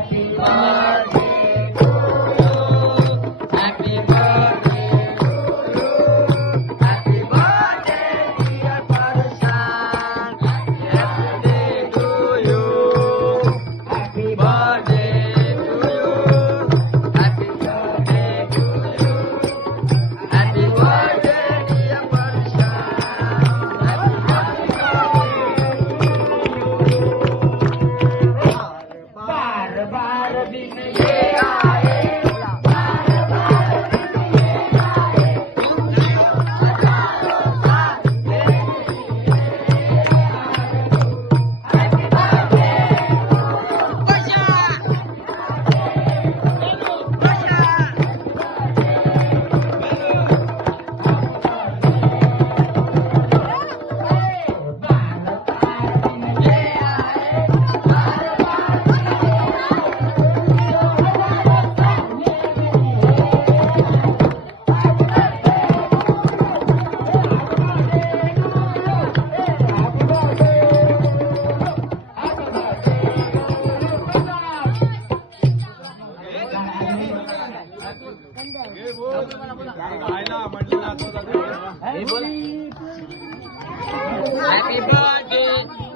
happy birthday. அரபினையே happy birthday